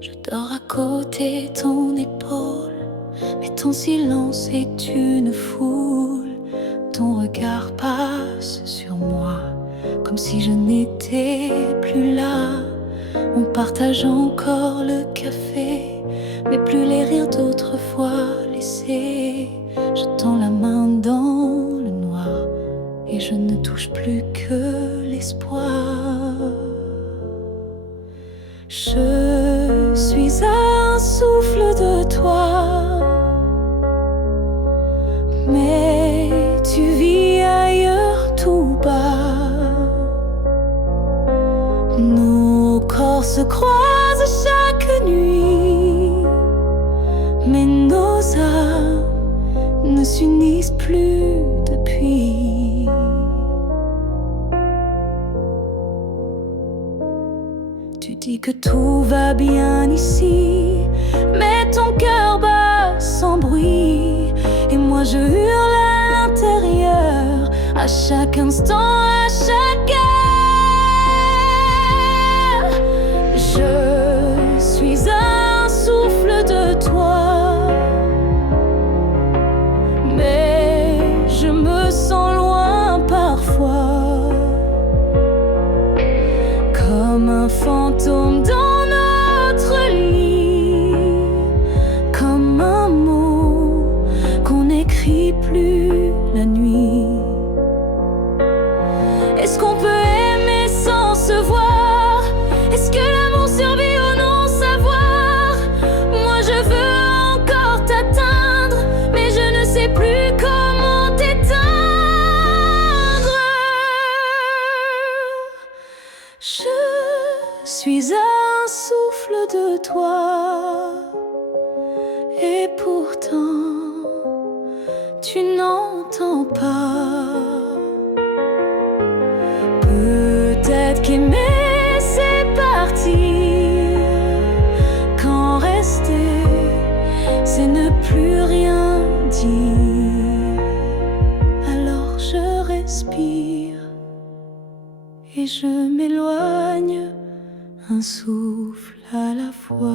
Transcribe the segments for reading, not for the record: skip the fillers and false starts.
Je dors à côté de ton épaule, mais ton silence est une foule. Ton regard passe sur moi, comme si je n'étais plus là. On partage encore le café, mais plus les rires d'autrefois laissés. Je tends la main dans le noir et je ne touche plus que l'espoir. Je suis un souffle de toi, mais tu vis ailleurs tout bas. Nos corps se croisent chaque nuit, mais nos âmes ne s'unissent plus depuis. Tu dis que tout va bien ici, mais ton cœur bat sans bruit. Et moi je hurle à l'intérieur, à chaque instant, à chaque heure. Je suis un souffle de toi, mais je me sens loin parfois, comme un fantôme dans notre lit, comme un mot qu'on n'écrit plus la nuit. Est-ce qu'on peut aimer sans se voir? Est-ce que l'amour survit au non-savoir? Moi je veux encore t'atteindre, mais je ne sais plus comment t'éteindre. Je suis un souffle de toi, et pourtant tu n'entends pas. Peut-être qu'aimer c'est partir, quand rester c'est ne plus rien dire. Alors je respire et je m'éloigne, un souffle à la fois.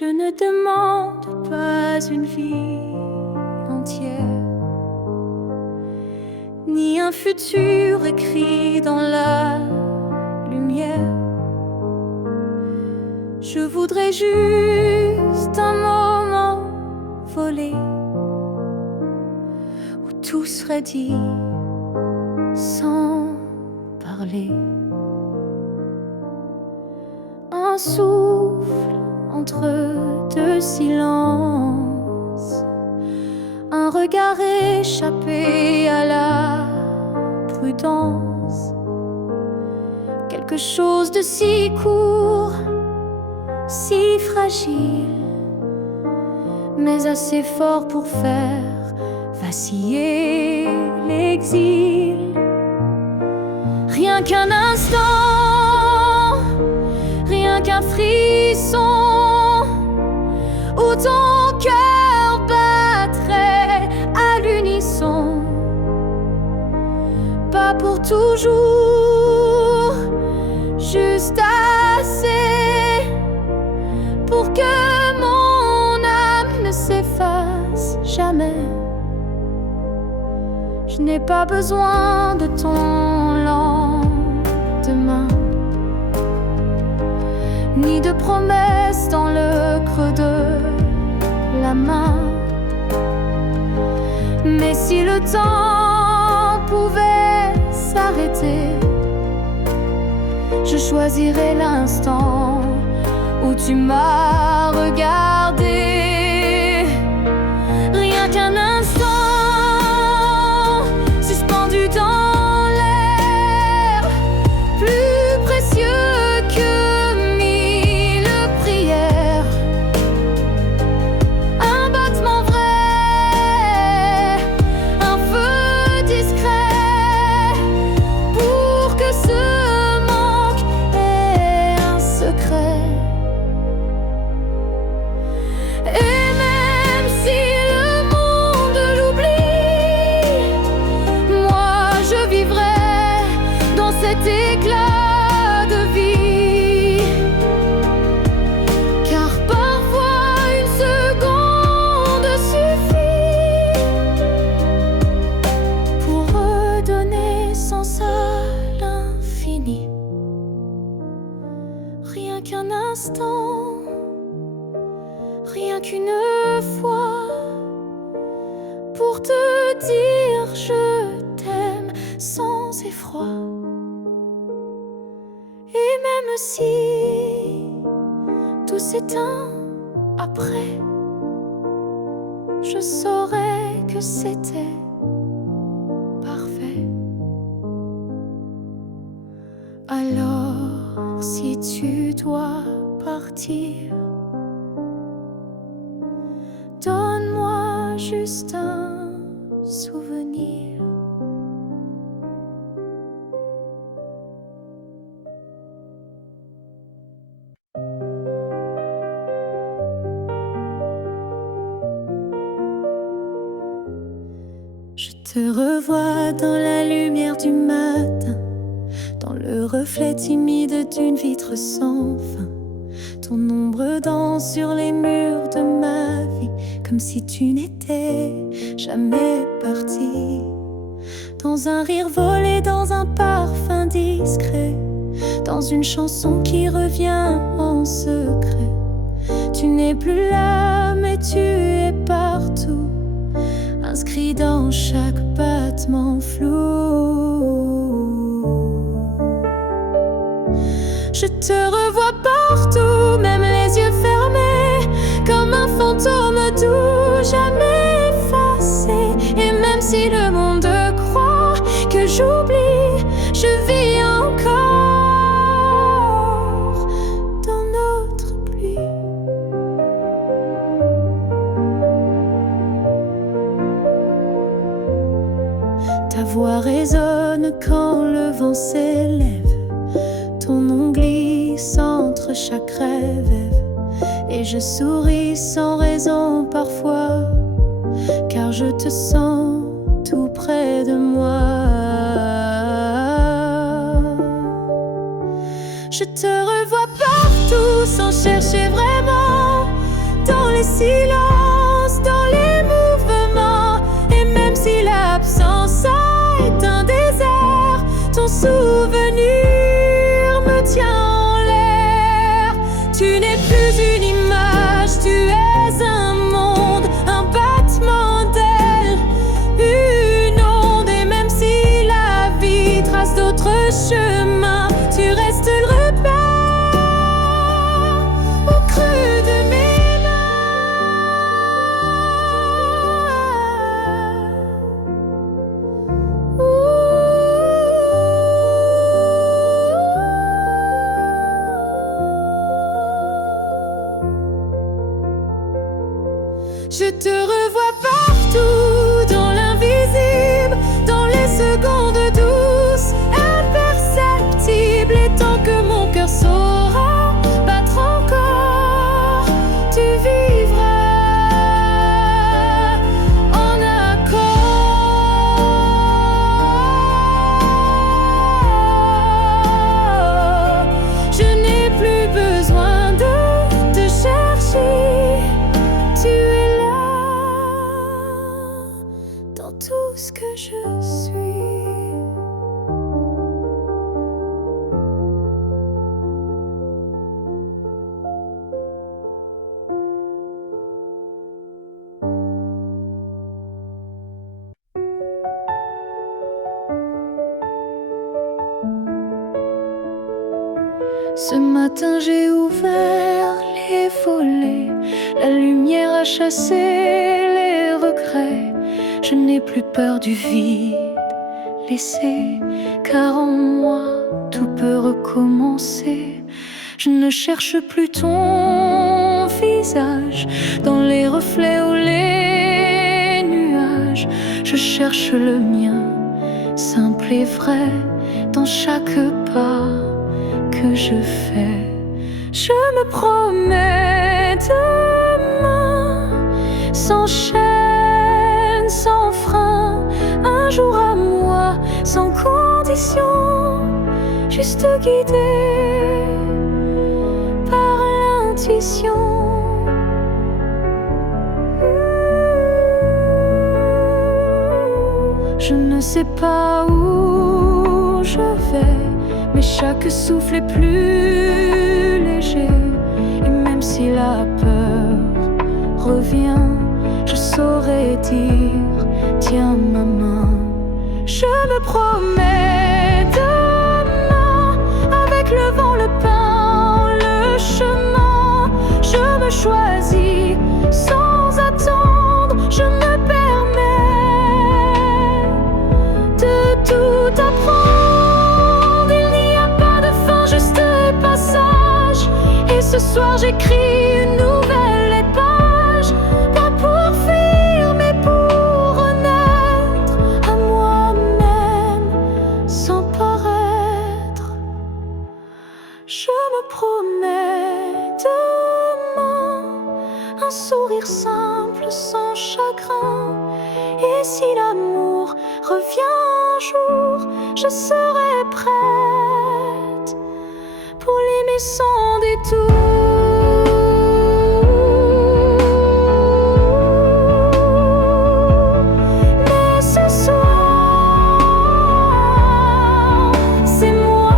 Je ne demande pas une vie entière, ni un futur écrit dans la lumière. Je voudrais juste un moment volé, où tout serait dit sans parler. Un souffle entre deux silences, un regard échappé à la prudence. Quelque chose de si court, si fragile, mais assez fort pour faire vaciller l'exil. Rien qu'un instant, rien qu'un frisson, où ton cœur battrait à l'unisson. Pas pour toujours, juste assez pour que mon âme ne s'efface jamais. Je n'ai pas besoin de ton lendemain, ni de promesses dans le creux de la main. Mais si le temps pouvait s'arrêter, je choisirais l'instant où tu m'as regardé. Rien qu'un instant, suspendu dans l'air, plus précieux que mille prières. Un battement vrai, un feu discret, pour que ce manque ait un secret. instant, rien qu'une fois, pour te dire je t'aime sans effroi. Et même si tout s'éteint après, je saurais que c'était parfait. Alors, si tu dois partir, donne-moi juste un souvenir. Je te revois dans la lumière du matin, dans le reflet timide d'une vitre sans fin. Ton ombre danse sur les murs de ma vie, comme si tu n'étais jamais parti. Dans un rire volé, dans un parfum discret, dans une chanson qui revient en secret. Tu n'es plus là, mais tu es partout, inscrit dans chaque battement flou. Je te revois partout, même les yeux fermés, comme un fantôme doux, jamais effacé. Et même si le monde croit que j'oublie, je vis encore dans notre pluie. Ta voix résonne quand le vent s'élève, ton nom glisse entre chaque rêve, et je souris sans raison parfois, car je te sens tout près de moi. Je te revois partout sans chercher vraiment, dans les silences, dans les mouvements. Et même si l'absence est un désert, ton souvenir me tient en l'air. Tu n'es plus une image, tu es un monde, un battement d'ailes, une onde. Et même si la vie trace d'autres chemins, tu restes le repère au creux de mes Je te revois partout, dans l'invisible, dans les secondes douces, imperceptibles. Et tant que mon cœur saura battre encore, tu vivras en accord. Je n'ai plus besoin de te chercher, tu es là dans tout ce que je suis. Ce matin j'ai ouvert les volets, la lumière a chassé les regrets. Je n'ai plus peur du vide laissé, car en moi tout peut recommencer. Je ne cherche plus ton visage dans les reflets ou les nuages. Je cherche le mien, simple et vrai, dans chaque pas que je fais. Je me promets demain, sans chaîne, sans frein, un jour à moi, sans condition, juste guidé par l'intuition. Je ne sais pas où je vais, mais chaque souffle est plus léger. même si la peur revient, je saurais dire, tiens ma main. Je me promets demain, avec le vent, le pain, le chemin. Je me choisis sans attendre, je me permets de tout apprendre. Il n'y a pas de fin, juste passage. Et ce soir j'écris une nouvelle page, pas pour fuir mais pour renaître à moi-même sans paraître. Je me promets demain un sourire simple sans chagrin. Et si l'amour revient un jour, je serai prête pour l'aimer sans détour. Mais ce soir, c'est moi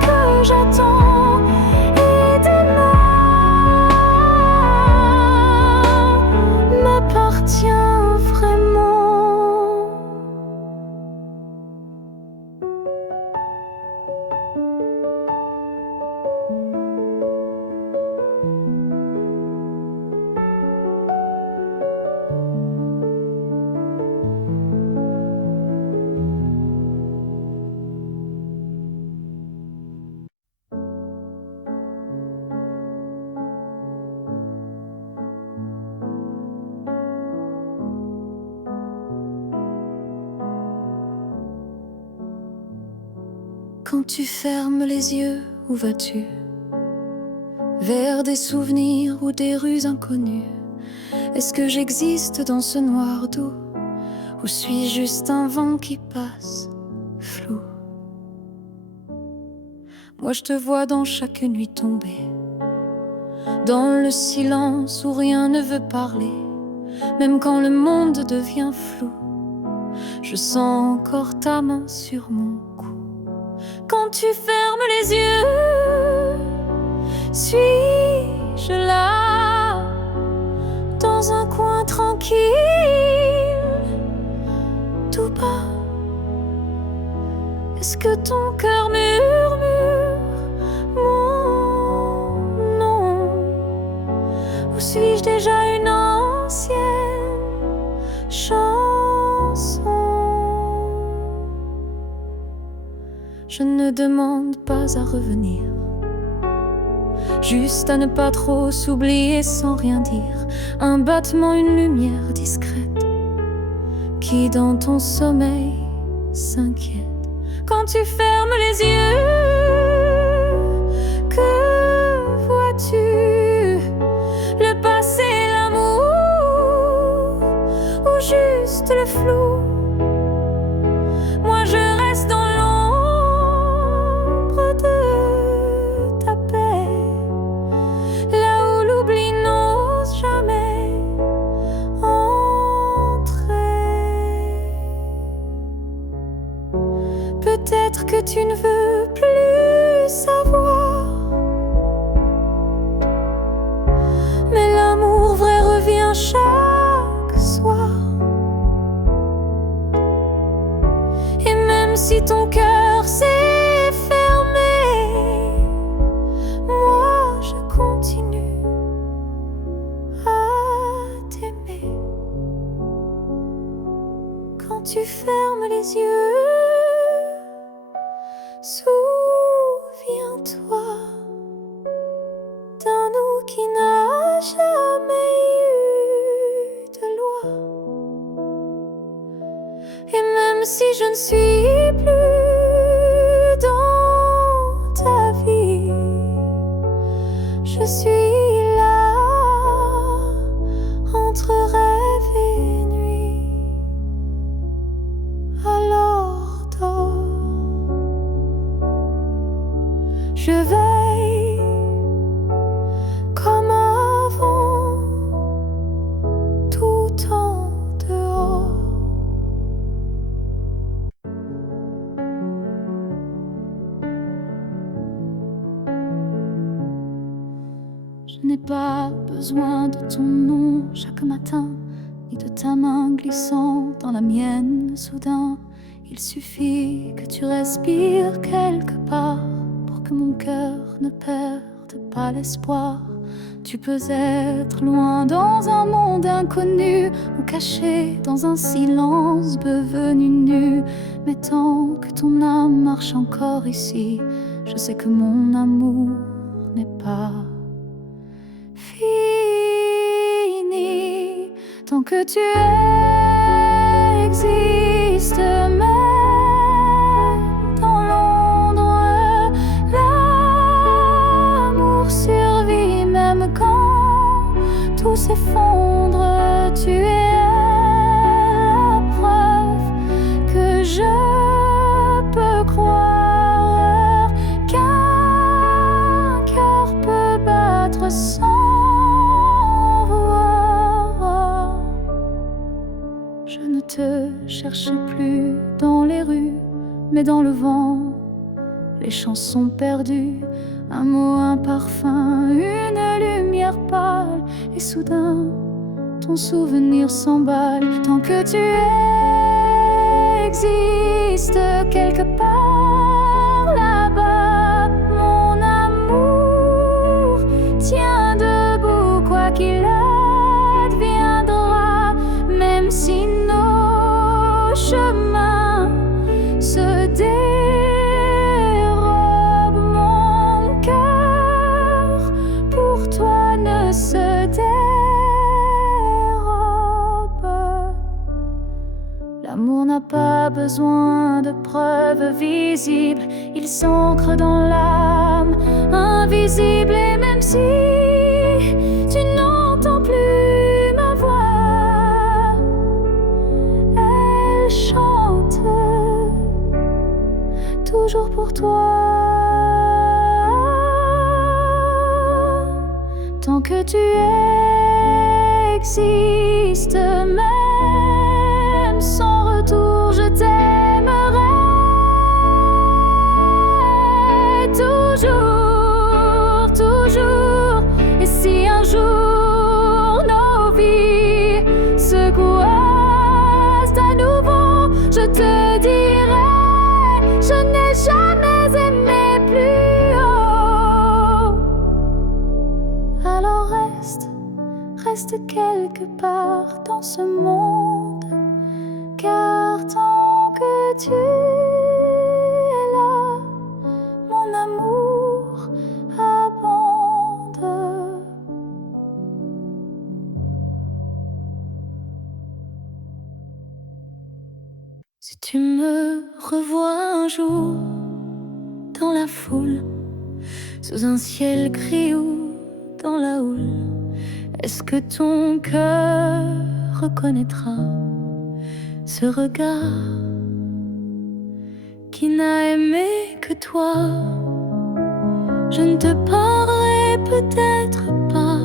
que j'attends. Et demain m'appartient vraiment. Quand tu fermes les yeux, où vas-tu? Vers des souvenirs ou des rues inconnues? Est-ce que j'existe dans ce noir doux, ou suis-je juste un vent qui passe, flou? Moi je te vois dans chaque nuit tombée, dans le silence où rien ne veut parler. Même quand le monde devient flou, je sens encore ta main sur mon cou. Quand tu fermes les yeux, suis-je là, dans un coin tranquille, tout bas? Est-ce que ton cœur murmure mon nom, ou suis-je déjà une ancienne chanson? Je ne demande pas à revenir, juste à ne pas trop s'oublier sans rien dire. Un battement, une lumière discrète qui dans ton sommeil s'inquiète. Quand tu fermes les yeux, que vois-tu? Le passé, l'amour, ou juste le flou? Moi je reste dans l'ombre de ta paix, là où l'oubli n'ose jamais entrer. Peut-être que tu ne veux plus savoir, mais l'amour vrai revient chaque soir. Et même si ton cœur s'est fermé, moi je continue à t'aimer. Quand tu fermes les yeux, souviens-toi d'un nous qui n'a jamais eu de loi. Et même si je ne suis plus dans ta vie, je suis là entre rêve et nuit. Alors dors, je veille comme avant, tout en dehors. Je n'ai pas besoin de ton nom chaque matin, ni de ta main glissant dans la mienne soudain. Il suffit que tu respires quelque part pour que mon cœur ne perde pas l'espoir. Tu peux être loin dans un monde inconnu ou caché dans un silence devenu nu. Mais tant que ton âme marche encore ici, je sais que mon amour n'est pas fini. Tant que tu existes, même dans l'ombre, l'amour survit. Même quand tout s'effondre, tu es la preuve que je peux croire qu'un cœur peut battre sans voir. Je ne te cherche plus dans les rues, mais dans le vent, les chansons perdues. Un mot, un parfum, une lumière pâle, et soudain, ton souvenir s'emballe. Tant que tu existes quelque part là-bas, mon amour tient debout, quoi qu'il adviendra. Même si nos chemins se dérobent, mon cœur pour toi ne se dérobe. L'amour n'a pas besoin de preuves visibles, il s'ancre dans l'âme invisible. Et même si tu n'entends plus ma voix, elle chante toujours pour toi. Tant que tu existes, même sans retour, je t'aimerai toujours, toujours. Et si un jour nos vies se croisent à nouveau, je te dirai, je n'ai jamais aimé plus haut. Alors reste quelque part dans ce monde, car tant que tu es là, mon amour abonde. Si tu me revois un jour dans la foule, sous un ciel gris ou dans la houle, est-ce que ton cœur reconnaîtra ce regard qui n'a aimé que toi? Je ne te parlerai peut-être pas,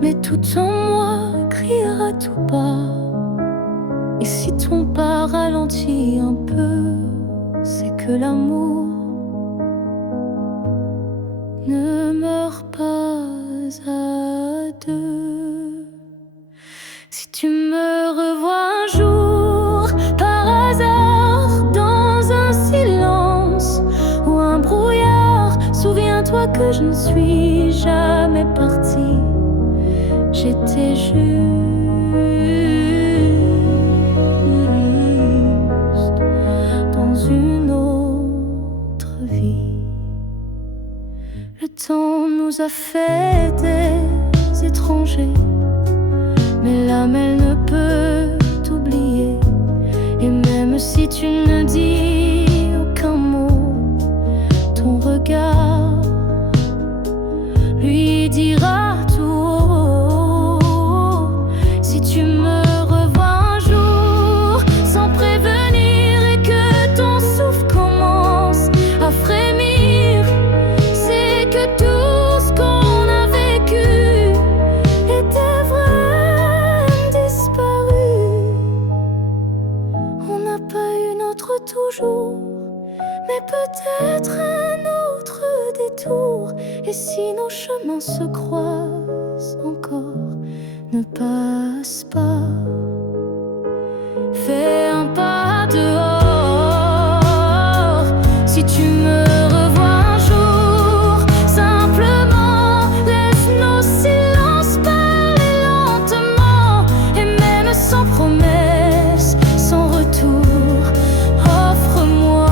mais tout en moi criera tout bas. Et si ton pas ralentit un peu, c'est que l'amour ne meurt pas à deux. Si tu me revois un jour par hasard dans un silence ou un brouillard, souviens-toi que je ne suis jamais partie. J'étais juste dans une autre vie. Le temps nous a fait des étrangers, mais l'âme elle ne peut t'oublier. Et même si tu ne dis aucun mot, ton regard lui dira tout haut. Si tu me revois un jour sans prévenir et que ton souffle commence à frémir, c'est que tout ce qu'on a vécu était vrai, disparu. On n'a pas eu notre toujours, mais peut-être un autre détour. Et si nos chemins se croisent encore, ne passe pas. Fais un pas dehors si tu me revois un jour. Simplement laisse nos silences parler lentement. Et même sans promesse, sans retour, offre-moi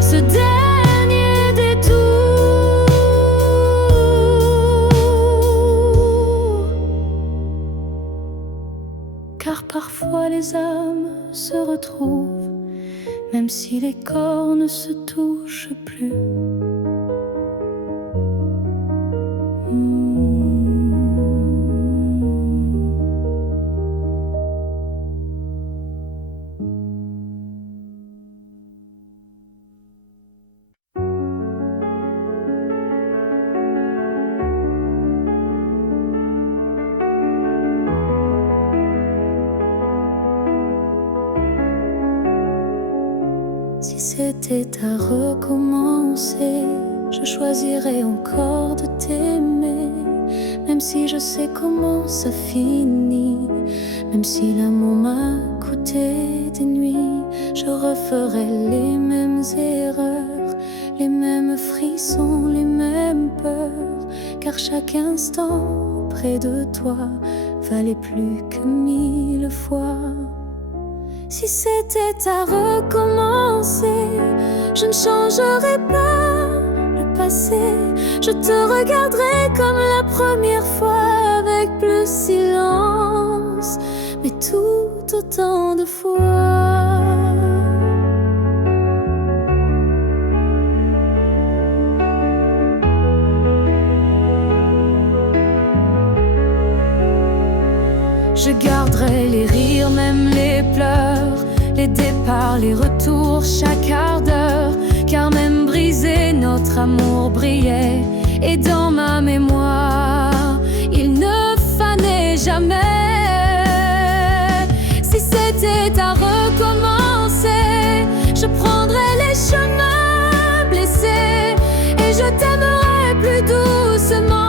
ce dernier détour. Car parfois les âmes se retrouvent, même si les corps ne se touchent plus. Si c'était à recommencer, je choisirais encore de t'aimer. Même si je sais comment ça finit, même si l'amour m'a coûté des nuits, je referais les mêmes erreurs, les mêmes frissons, les mêmes peurs. Car chaque instant près de toi valait plus que 1000 fois. Si c'était à recommencer, je ne changerais pas le passé. Je te regarderais comme la première fois, avec plus silence, mais tout autant de fois. Je garderai les rires, même les pleurs, les départs, les retours, chaque quart d'heure. Car même brisé, notre amour brillait. Et dans ma mémoire, il ne fanait jamais. Si c'était à recommencer, je prendrais les chemins blessés. Et je t'aimerais plus doucement.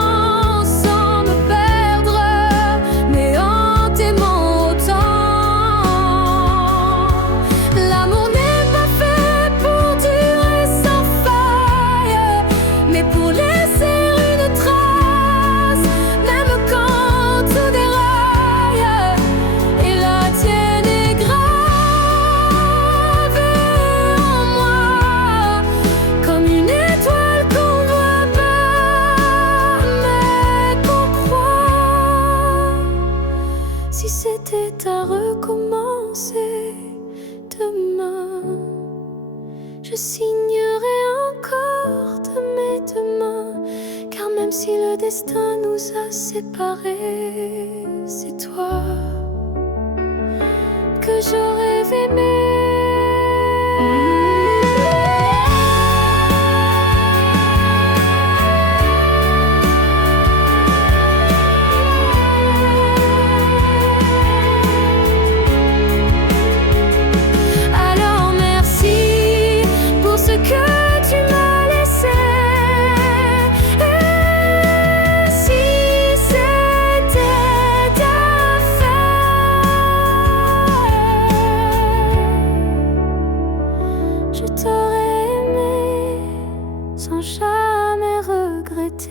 Si c'était à recommencer demain, je signerais encore de mes deux mains. Car même si le destin nous a séparés, c'est toi que je rêve aimer. Je t'aurais aimé sans jamais regretter.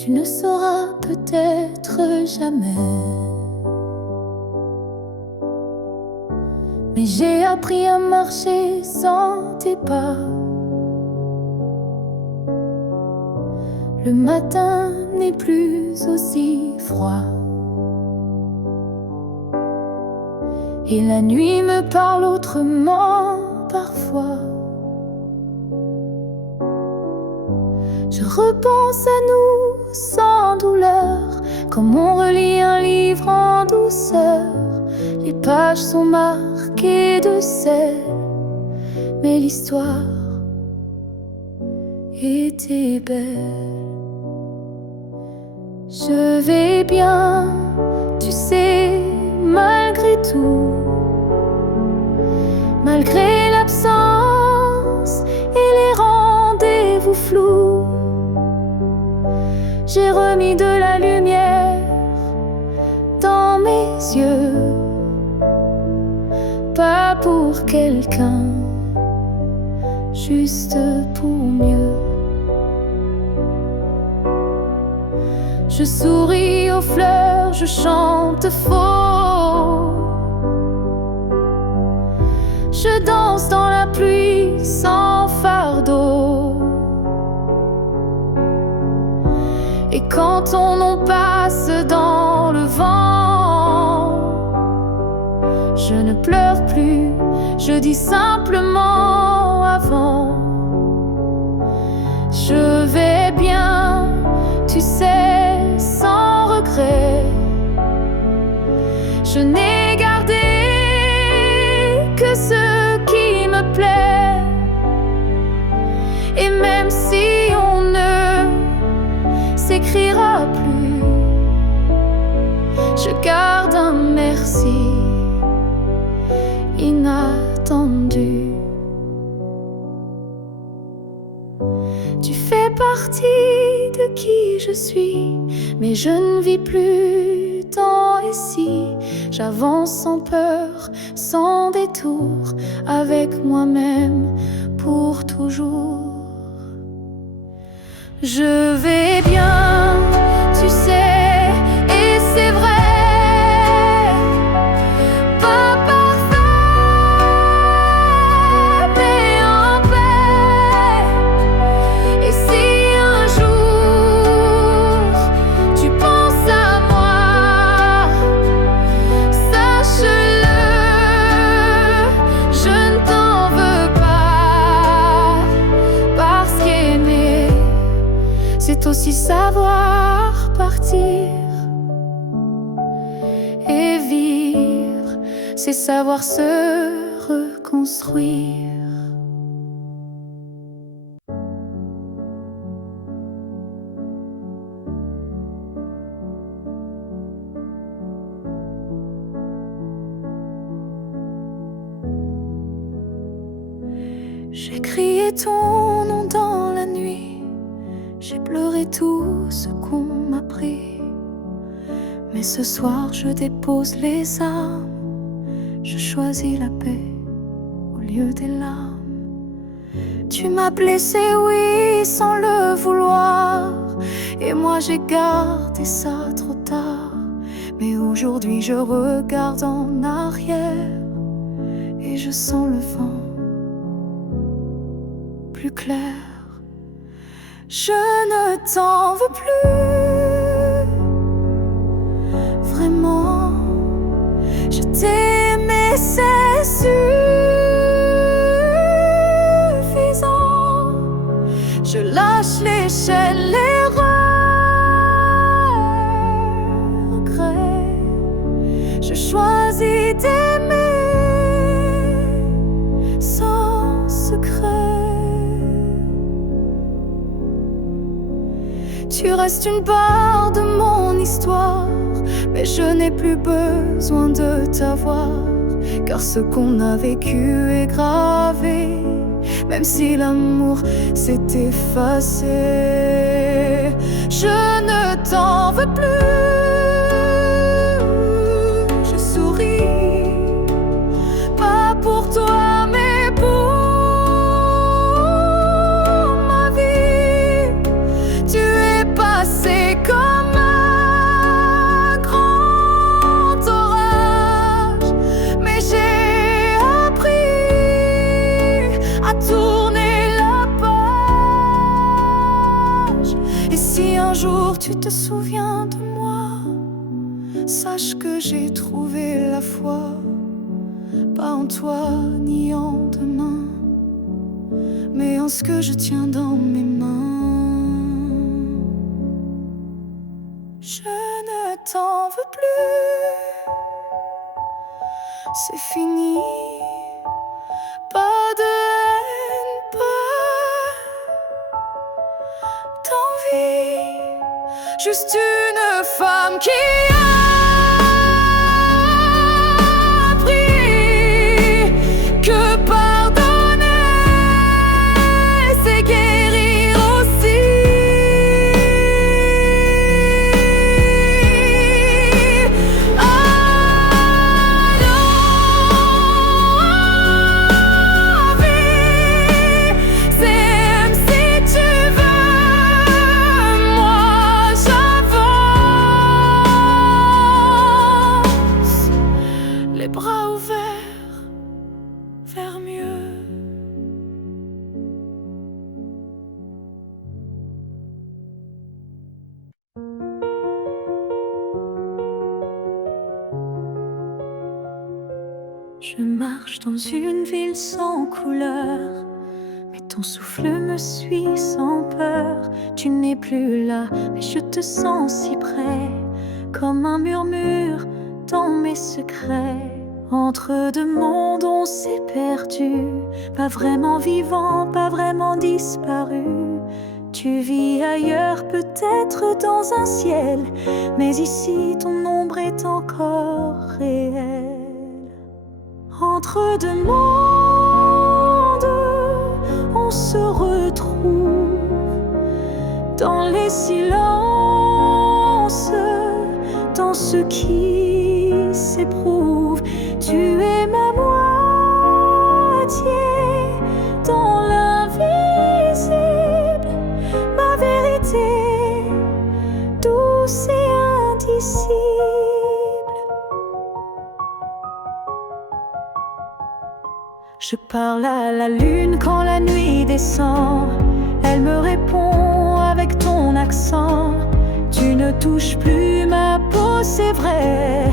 Tu ne sauras peut-être jamais, mais j'ai appris à marcher sans tes pas. Le matin n'est plus aussi froid, et la nuit me parle autrement parfois. Je repense à nous sans douleur, comme on relit un livre en douceur. Les pages sont marquées manqué de sel, mais l'histoire était belle. Je vais bien, tu sais, malgré tout, malgré l'absence et les rendez-vous flous. J'ai remis de la lumière dans mes yeux, pas pour quelqu'un, juste pour mieux. Je souris aux fleurs, je chante faux. Je danse dans la pluie sans fardeau. Et quand ton nom passe dans le vent, je ne pleure plus, je dis simplement avant. Je vais bien, tu sais, sans regret. Je n'ai gardé que ce qui me plaît. Et même si on ne s'écrira plus, je garde un merci inattendu. Tu fais partie de qui je suis, mais je ne vis plus tant ici. J'avance sans peur, sans détour, avec moi-même pour toujours. Je vais bien, tu sais, et c'est vrai, pas parfait, mais en paix. Et si un jour tu penses à moi, sache-le, je ne t'en veux pas, parce qu'aimer, c'est aussi savoir partir. Et vivre, c'est savoir se reconstruire. J'ai crié ton nom dans la nuit, j'ai pleuré tout ce qu'on m'a pris. Mais ce soir je dépose les armes, je choisis la paix au lieu des larmes. Tu m'as blessé, oui, sans le vouloir, et moi j'ai gardé ça trop tard. Mais aujourd'hui je regarde en arrière et je sens le vent plus clair. Je ne t'en veux plus, vraiment. Je t'ai aimé, c'est suffisant. Je lâche l'échelle, les regrets. Je choisis d'aimer sans secret. Tu restes une part de mon histoire, mais je n'ai plus besoin de t'avoir, car ce qu'on a vécu est gravé, même si l'amour s'est effacé. Je ne t'en veux plus, je souris, pas pour toi mais pour ma vie. Tu es passé comme un grand orage, mais j'ai appris à tourner la page. Et si un jour tu te souviens de moi, sache que j'ai trouvé la foi, pas en toi ni en demain, mais en ce que je tiens dans mes mains. Je ne t'en veux plus, c'est fini. juste une femme qui a appris que pardonner, c'est guérir aussi. Les bras ouverts vers mieux. Je marche dans une ville sans couleur, mais ton souffle me suit sans peur. Tu n'es plus là, mais je te sens si près, comme un murmure dans mes secrets. Entre deux mondes on s'est perdu, pas vraiment vivant, pas vraiment disparu. Tu vis ailleurs, peut-être dans un ciel, mais ici ton ombre est encore réelle. Entre deux mondes, on se retrouve dans les silences, dans ce qui s'éprouve. Tu es ma moitié dans l'invisible, ma vérité douce et indicible. Je parle à la lune quand la nuit descend, elle me répond avec ton accent. Tu ne touches plus ma peau, c'est vrai,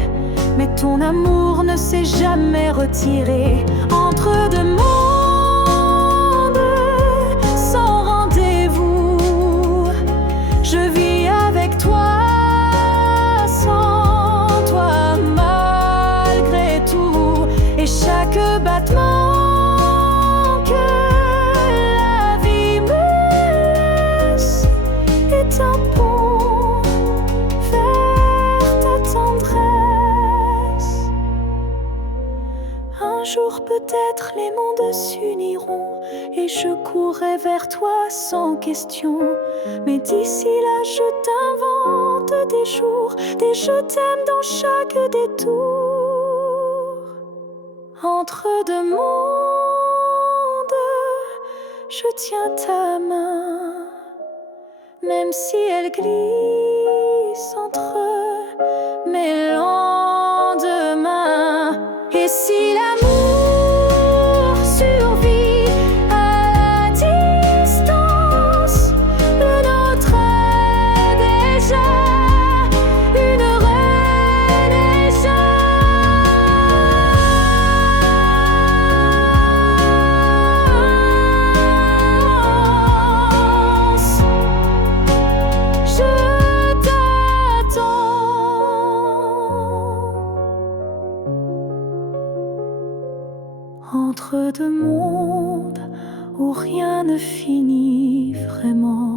mais ton amour ne s'est jamais retiré. Entre deux mondes, sans rendez-vous, je vis avec toi, sans toi, malgré tout. Et chaque battement que la vie me laisse est un pont vers ta tendresse. Un jour peut-être les mondes s'uniront et je courrai vers toi sans question. Mais d'ici là je t'invente des jours, des je t'aime dans chaque détour. Entre deux mondes, je tiens ta main, même si elle glisse entre mes lendemains. Et si l'amour survit à la distance, le nôtre est déjà une renaissance. Je t'attends. Entre deux mondes où rien ne finit vraiment.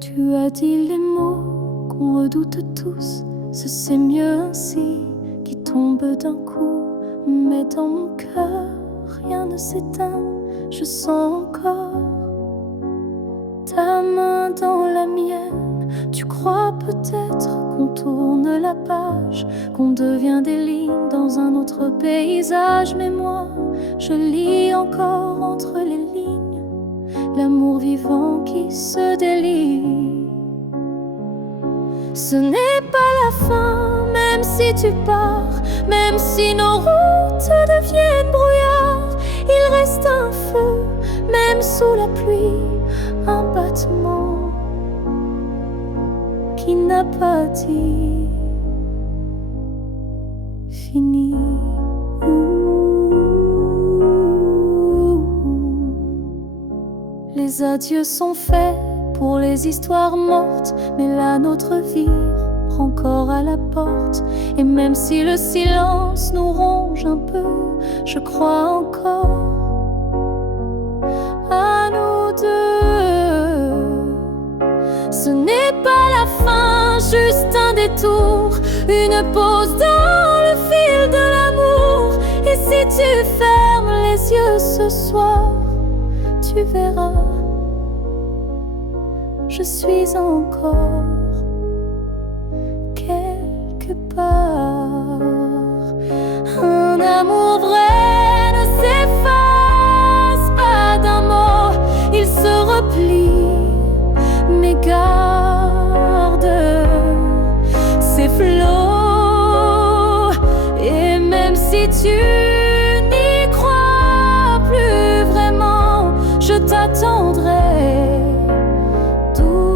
Tu as dit les mots qu'on redoute tous, ce c'est mieux ainsi, qui tombe d'un coup. Mais dans mon cœur, rien ne s'éteint, je sens encore ta main dans la mienne. Tu crois peut-être qu'on tourne la page, qu'on devient des lignes dans un autre paysage. Mais moi, je lis encore entre les lignes l'amour vivant qui se délie. Ce n'est pas la fin, même si tu pars, même si nos routes deviennent brouillard. Il reste un feu, même sous la pluie, un battement qui n'a pas dit fini. Les adieux sont faits pour les histoires mortes, mais la nôtre vire encore à la porte. Et même si le silence nous ronge un peu, je crois encore à nous deux. Ce n'est pas la fin, juste un détour, une pause dans le fil de l'amour. Et si tu fermes les yeux ce soir, tu verras, je suis encore quelque part. Un amour vrai ne s'efface pas d'un mot, il se replie, mais garde ses flots. Et même si tu n'y crois plus vraiment, je t'attendrai doucement.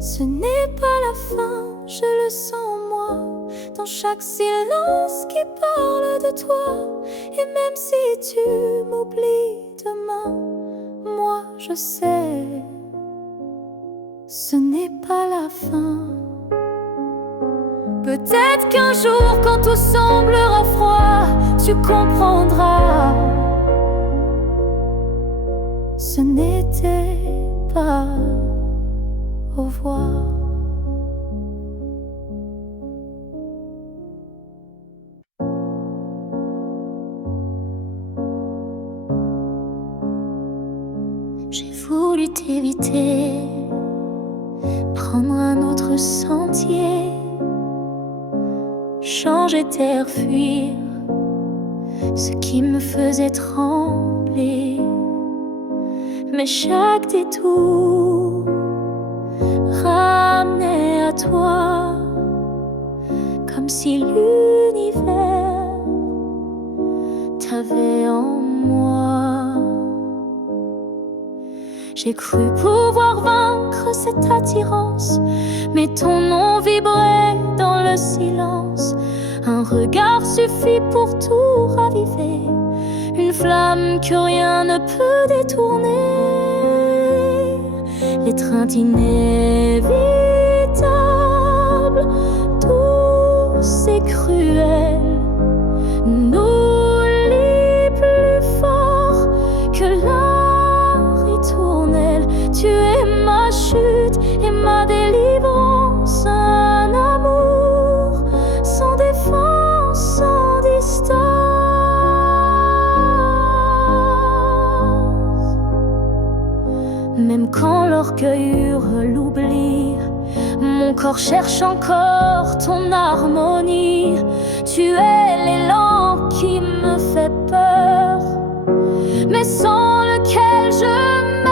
Ce n'est pas la fin, je le sens en moi, dans chaque silence qui parle de toi. Et même si tu m'oublies demain, moi je sais, ce n'est pas la fin. Peut-être qu'un jour, quand tout semblera froid, tu comprendras, ce n'était pas au revoir. J'ai voulu t'éviter, prendre un autre sentier, changer d'air, fuir ce qui me faisait trembler. Mais chaque détour ramenait à toi, comme si l'univers t'avait en moi. J'ai cru pouvoir vaincre cette attirance, mais ton nom vibrait dans le silence. Un regard suffit pour tout raviver, une flamme que rien ne peut détourner. L'étreinte inévitable, douce et cruelle, nous lie plus fort que la ritournelle. Tu es ma chute et ma délivrance, un amour sans défense, sans distance. Même quand l'orgueil hurle l'oubli, mon corps cherche encore ton harmonie. Tu es l'élan qui me fait peur, mais sans lequel je meurs.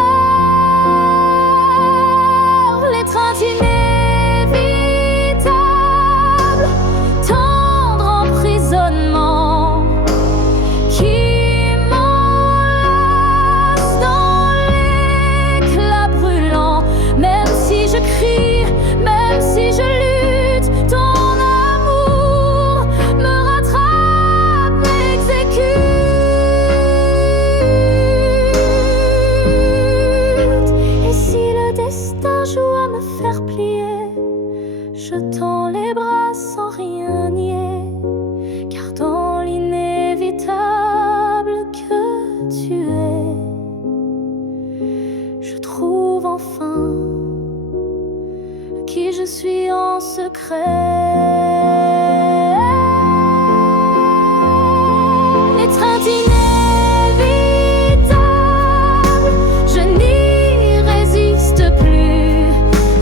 L'étreinte inévitable, tendre emprisonnement, qui m'enlace dans l'éclat brûlant. Même si je crie, même si je lutte, ton amour me rattrape, m'exécute. Et si le destin joue à me faire plier, je tends les bras sans rien nier, car dans l'inévitable que tu es, je trouve enfin qui je suis en secret. L'étreinte inévitable, je n'y résiste plus.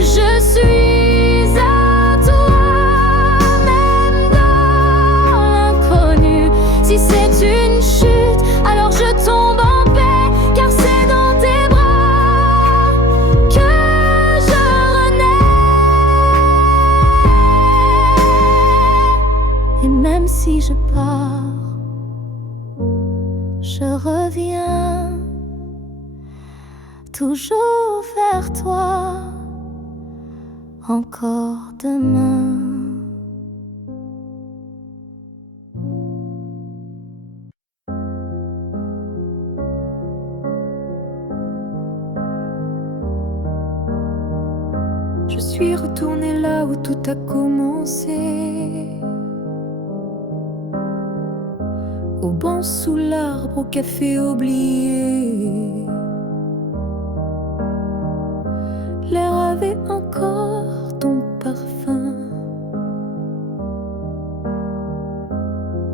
Je suis à toi, même dans l'inconnu. Si c'est une chute, alors je tombe en paix, car c'est dans tes bras que je renais. Et même si je pars, je reviens toujours vers toi, encore demain. suis retournée là où tout a commencé. Au banc sous l'arbre, au café oublié. L'air avait encore ton parfum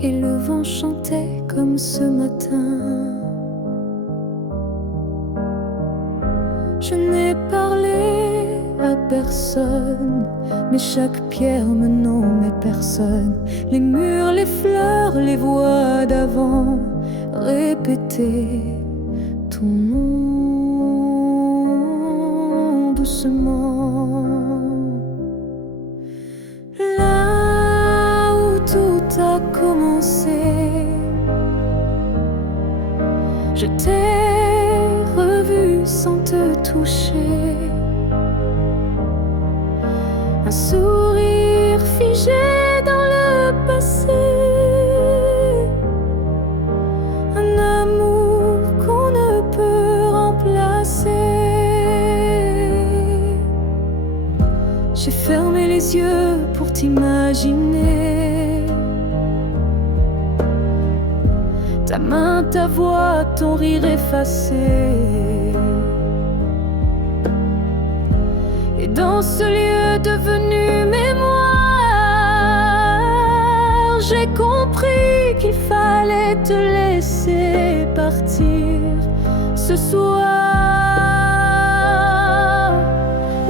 et le vent chantait comme ce matin. Je n'ai parlé à personne, mais chaque pierre me nommait personne. Les murs, les fleurs, les voix d'avant répétaient ton nom doucement. Là où tout a commencé, je t'ai revu sans te toucher. Un sourire figé dans le passé, un amour qu'on ne peut remplacer. J'ai fermé les yeux pour t'imaginer. Ta main, ta voix, ton rire effacé. Et dans ce lieu devenu mémoire, j'ai compris qu'il fallait te laisser partir ce soir.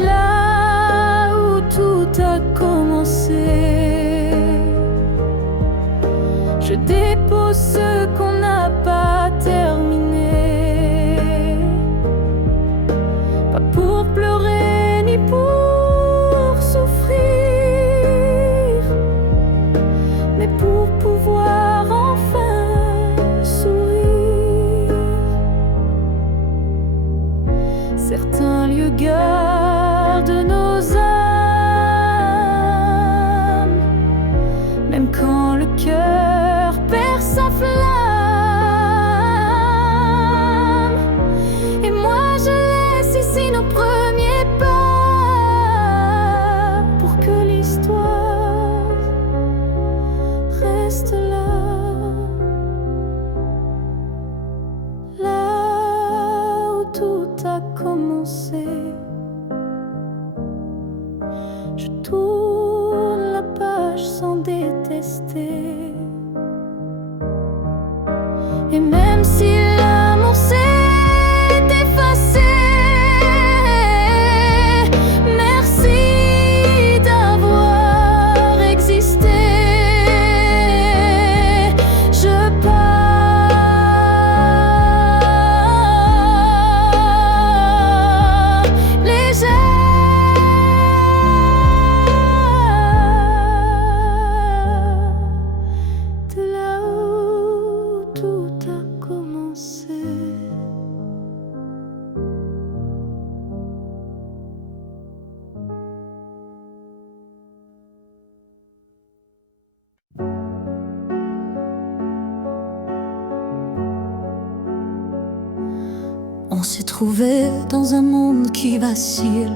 Là où tout a commencé, je dépose ce qu'on n'a pas terminé. Pas pour pleurer ni pour souffrir, mais pour pouvoir enfin sourire. Certains lieux gardent nos âmes, même quand le cœur perd sa flamme. Et moi je laisse ici nos premiers pas, pour que l'histoire reste là. Là où tout a commencé, je tourne la page sans détester. Et même si l'amour s'est effacé, merci d'avoir existé. Je pars légère, de là où tout a commencé. On s'est trouvé dans un monde qui vacille,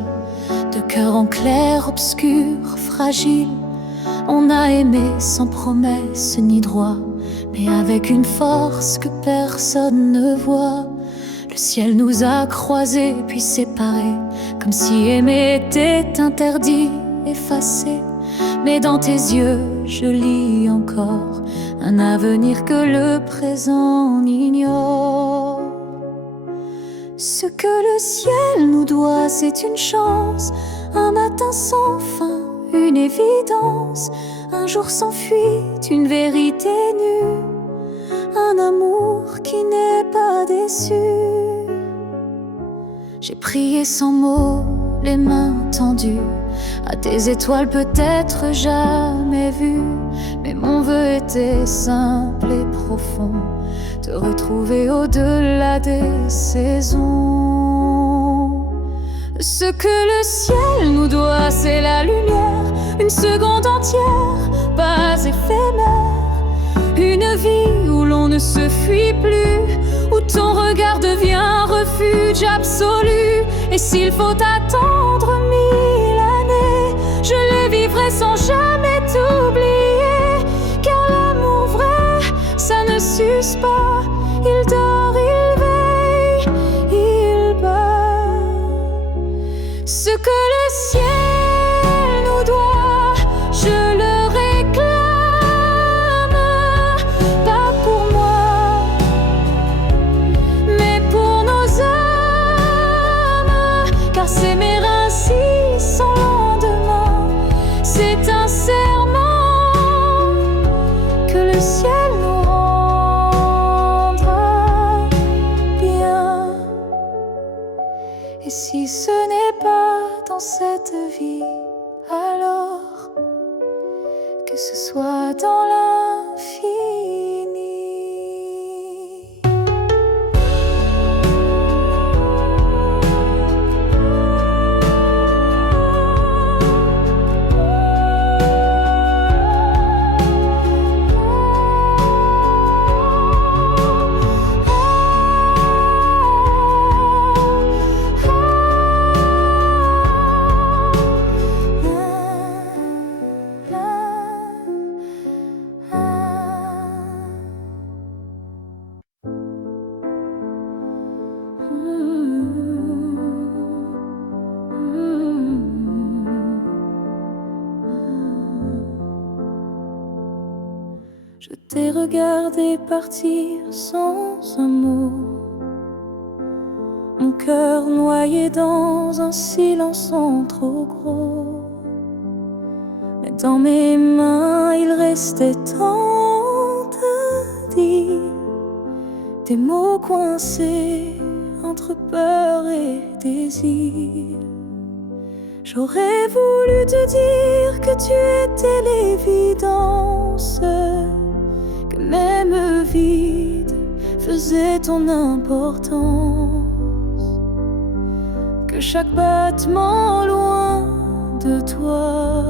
de cœur en clair, obscur, fragile. On a aimé sans promesse ni droit, mais avec une force que personne ne voit. Le ciel nous a croisés puis séparés, comme si aimer était interdit, effacé. Mais dans tes yeux, je lis encore un avenir que le présent ignore. Ce que le ciel nous doit, c'est une chance, un matin sans fin, une évidence, un jour sans fuite, une vérité nue, un amour qui n'est pas déçu. J'ai prié sans mots, les mains tendues à tes étoiles peut-être jamais vues, mais mon vœu était simple et profond, te retrouver au-delà des saisons. Ce que le ciel nous doit, c'est la lumière, une seconde entière, pas éphémère. Une vie où l'on ne se fuit plus, où ton regard devient refuge absolu. Et s'il faut attendre 1000 années, vivrai sans jamais t'oublier. Car l'amour vrai, ça ne s'use pas. Il dort, il veille, il bat. Ce que le ciel nous doit, je le réclame. Pas pour moi, mais pour nos âmes. Car s'aimer ainsi sans lendemain, c'est un serment que le ciel nous rendra bien. Et si ce n'est pas dans cette vie, alors que ce soit dans l'infini. Je t'ai regardé partir sans un mot, mon cœur noyé dans un silence trop gros. Mais dans mes mains il restait tant à dire, des mots coincés entre peur et désir. J'aurais voulu te dire que tu étais l'évidence, que même vide faisait ton importance, que chaque battement loin de toi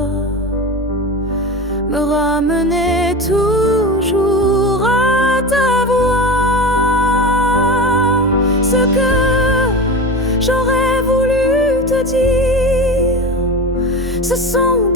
me ramenait toujours à ta voix. Ce que j'aurais voulu te dire, ce sont des